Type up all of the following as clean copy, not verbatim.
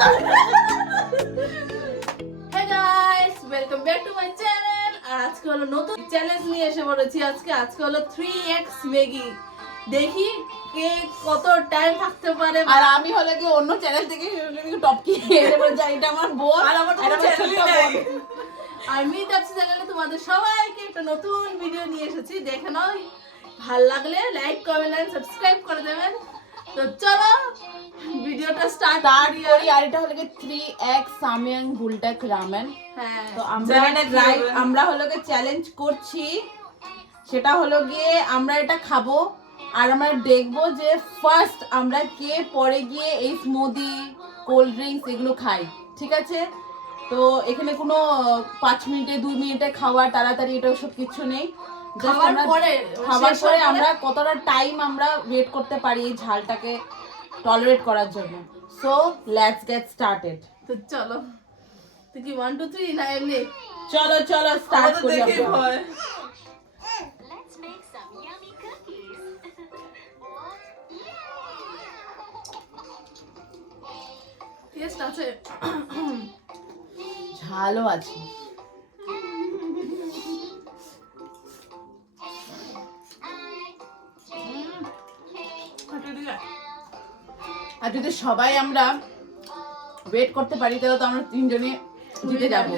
Hey guys, welcome back to my channel. আর আজকে হলো নতুন চ্যালেঞ্জ নিয়ে এসে পড়েছি। আজকে হলো 3x ম্যাগি। দেখি কে কত টাইম থাকতে পারে। আর আমি হলো কি অন্য চ্যানেল থেকে টপ কি এনে বলে যাই এটা আমার বোন আর আমার ছোট বোন। আমি যাচ্ছি চ্যানেলে তোমাদের সবাইকে একটা নতুন ভিডিও নিয়ে এসেছি, দেখে নাও। ভালো লাগলে লাইক কমেন্ট আর সাবস্ক্রাইব করে দেবেন। তো চলো ভিডিওটা স্টার্ট করি। আর এটা হলো কি 3x সামিয়াং বুলটাক রামেন। হ্যাঁ, তো আমরা হলো কি চ্যালেঞ্জ করছি, সেটা হলো গিয়ে আমরা এটা খাবো আর আমরা দেখবো যে ফার্স্ট আমরা কে পরে গিয়ে এই স্মুদি কোল্ড ড্রিঙ্কস এগুলো খাই, ঠিক আছে? তো এখানে কোনো 5 মিনিটে 2 মিনিটে খাওয়া তাড়াতাড়ি এটা সব কিছু নেই। খাওয়ার পরে আমরা কতটা টাইম আমরা ওয়েট করতে পারি এই ঝালটাকে টলারেট করার জন্য। So let's get started. তো চলো, তো কি 1 2 3 না এমনি? চলো স্টার্ট করি আমরা। Let's make some yummy cookies. Test আছে, ঝালও আছে। আর যদি সবাই আমরা ওয়েট করতে পারি তাহলে তো আমরা 3 জনে জিতে যাব।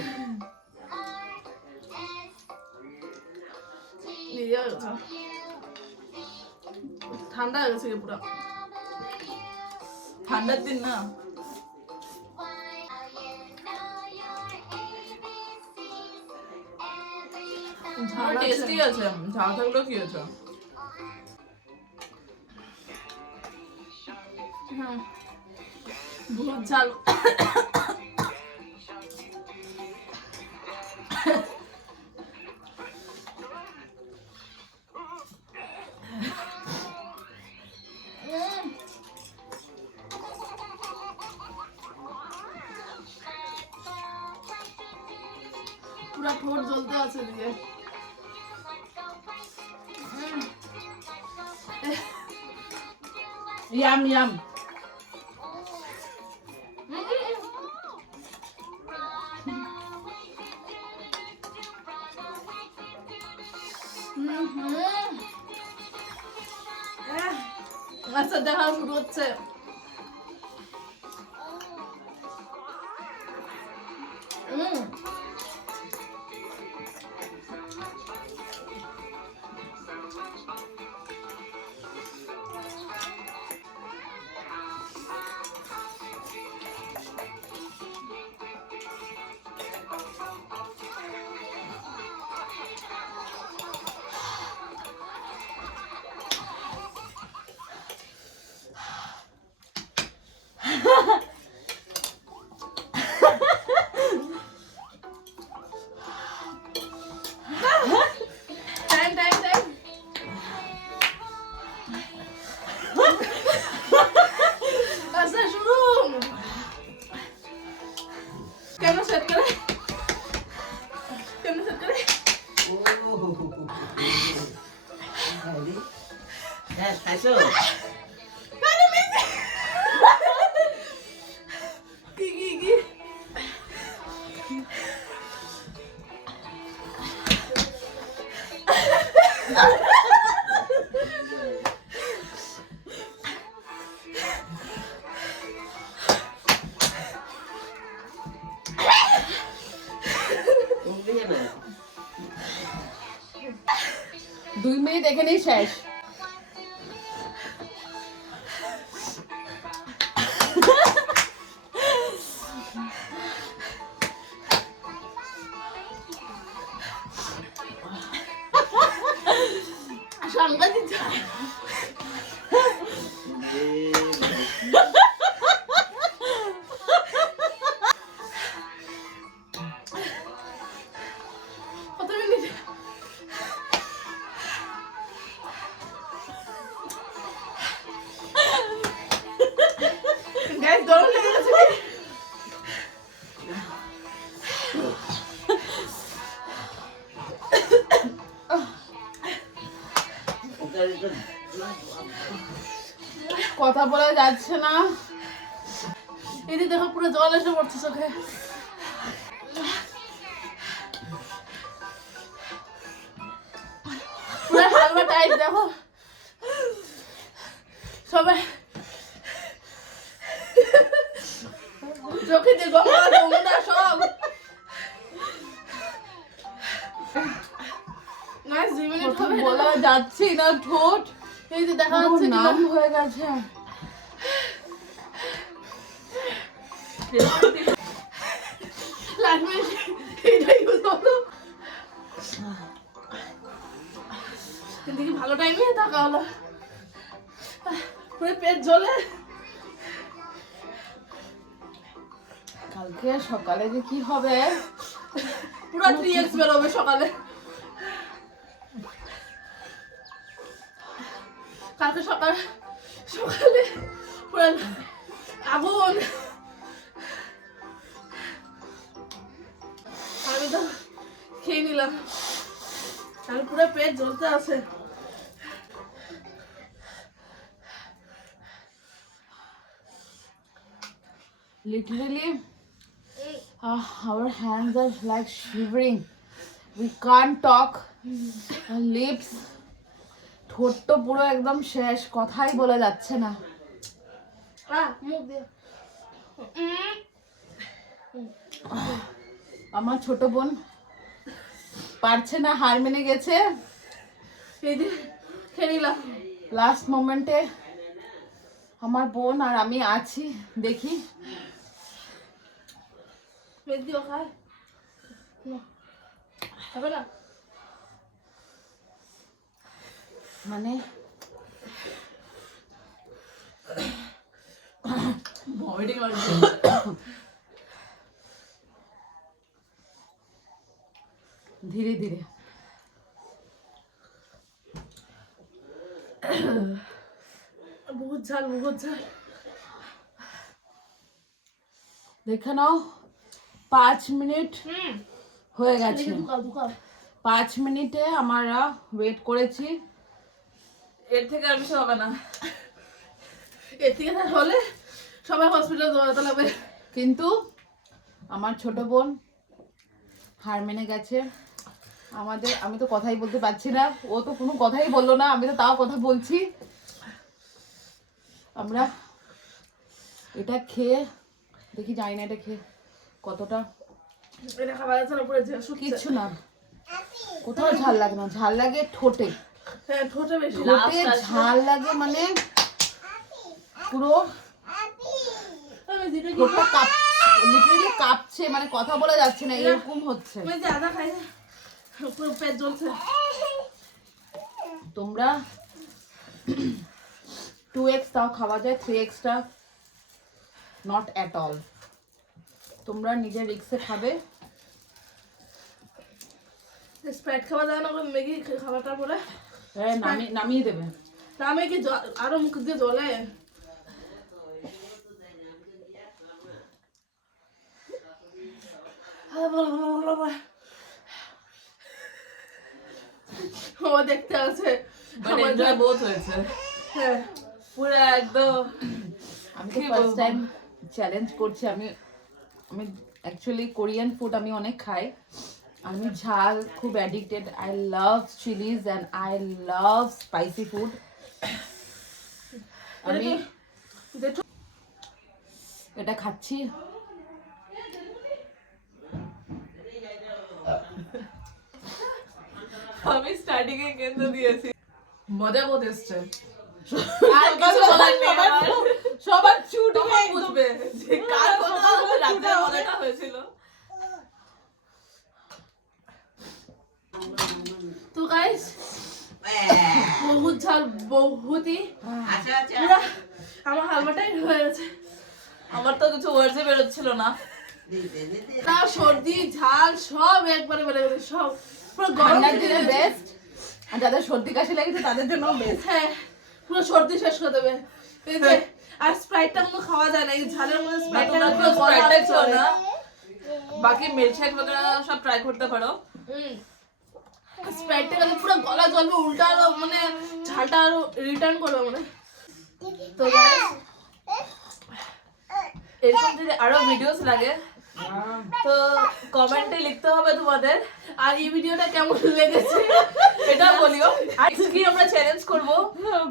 ঠান্ডা হয়ে গেছে পুরো। ঠান্ডার দিন না, ঝাল টেস্টি আছে। ঝাল থাকলেও কি হয়েছে? বহুত ঝাল। পুরা ঠোঁট জ্বলতে আছে দিয়ে। ইয়াম আচ্ছা, দেখা শুরু হচ্ছে। দুই মিনিট এখানেই শেষ। সাংঘাতিক কত মিনিট? গ্যাস গরম লেগে গেছে। কথা বলা যাচ্ছে না। এই যে দেখো পুরো জল এসে পড়ছে চোখে। পুরো হালকা টাইট দেখো সবাই চোখে দিয়ে গঙ্গা যমুনা সব গাইস 2 মিনিট হবে বলা যাচ্ছে না, ঠোঁট এই যে দেখা যাচ্ছে নাম হয়ে গেছে। লাগবে এইটাই হলো দেখি ভালো টাইমে থাকা হলো পুরো পেট জ্বলে। কালকে সকালে যে কি হবে, পুরো 3x বেরোবে সকালে। কালকে সকালে পুরো আগুন। আমি তো খেয়ে নিলাম আর পুরো পেট জ্বলতে আছে। literally our hands are like shivering, we can't talk, our lips, ঠোঁট তো পুরো একদম শেষ, কথাই বলা যাচ্ছে না। মুখ দিয়ে আমার ছোট বোন পারছে না, হার মেনে গেছে। এই যে খেয়ে নিলাম। লাস্ট মোমেন্টে আমার বোন আর আমি আছি, দেখি পেট দিও খায় হবে না। মানে ভমিটিং লাগছে। ধীরে ধীরে বহুত ঝাল বহুত ঝাল। দেখে নাও 5 মিনিট হয়ে গেছে। দুকাও দুকাও 5 মিনিটে আমরা ওয়েট করেছি। এর থেকে আর কিছু হবে না। এর থেকে হলে সবাই হসপিটালে দৌড়াতে লাগবে। কিন্তু আমার ছোট বোন হার মেনে গেছে। আমি তো কথাই বলতে পারছি না, ও তো কোনো কথাই বললো না, আমি তো তাও কথা বলছি। আমরা এটা খেয়ে দেখি, জানি না এটা খেয়ে কতটা। এটা খাবার আছে না পুরো কিচ্ছু না, কোথাও ঝাল লাগে না, ঝাল লাগে ঠোঁটে, হ্যাঁ ঠোঁটে বেশি। ঠোঁটে ঝাল লাগে, মানে পুরো ঠোঁটটা লিটারালি কাঁপছে, মানে কথা বলা যাচ্ছে না, এরকম হচ্ছে। আমি যে আদা খাই না, পুরো পেট জ্বলছে। তোমরা 2x তাও খাওয়া যায়, 3x টা নট অ্যাট অল। তোমরা নিজের রিক্সে খাবে। স্প্রাইট খাওয়া যায় না ম্যাগি খাওয়াটার পরে হ্যাঁ, নামিয়ে দেবে। আমি কি আরো মুখ দিয়ে জ্বলে। ও দেখতে আছে বাট এনজয় বহুত হয়েছে। হ্যাঁ পুরো একদম আমি তো ফার্স্ট টাইম চ্যালেঞ্জ করছি। আমি অ্যাকচুয়ালি কোরিয়ান ফুড আমি অনেক খাই, আমি ঝাল খুব addicted. I love Chillies and I love spicy food. আমি এটা খাচ্ছি। আমি স্টার্টিং এ কেন্দ্র দিয়েছি, মজা বহুত এসছে। সবার চুট বুঝবে যে কার কথা রাতে মজাটা হয়েছিল। তো গাইস বহুত ঝাল বহুতই পুরা আমার হালমাটাই হয়ে গেছে। আমার তো কিছু ওয়ার্ডসে বেরোচ্ছিল না। তা সর্দি ঝাল সব একবারে বেড়ে গেছে, সব পুরো গরম ঠান্ডার দিনে বেস্ট, আর যাদের সর্দি কাশি লেগেছে তাদের জন্য বেস্ট। হ্যাঁ পুরো সর্দি শেষ করে দেবে। এই যে আর স্প্রাইটটা কোনো খাওয়া যায় না, এই ঝালের মধ্যে স্প্রাইটটা পুরো স্প্রাইটটাই ছিল চলে না, বাকি মিল্কশেক वगैरह সব ট্রাই করতে পারো। স্প্রাইটটা গেলে পুরো গলা জ্বলবে, উল্টা আরো মানে ঝালটা আরো রিটার্ন করবে মানে। তো guys, এরকম যদি আরো ভিডিওস লাগে তো কমেন্টে লিখতে হবে তোমাদের, আর এই ভিডিওটা কেমন লেগেছে এটা বলিও। আর কি আমরা চ্যালেঞ্জ করব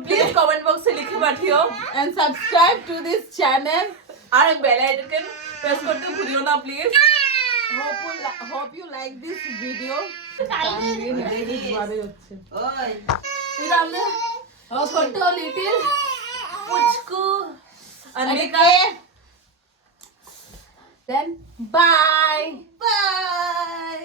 প্লিজ কমেন্ট বক্সে লিখে পাঠিও, and subscribe to this channel. আর বেল আইকন প্রেস করতে ভুলিও না please. Hope you like this video. এটা আমরা ছোট লিটিল পুচকু Anika. Okay. Then bye. By.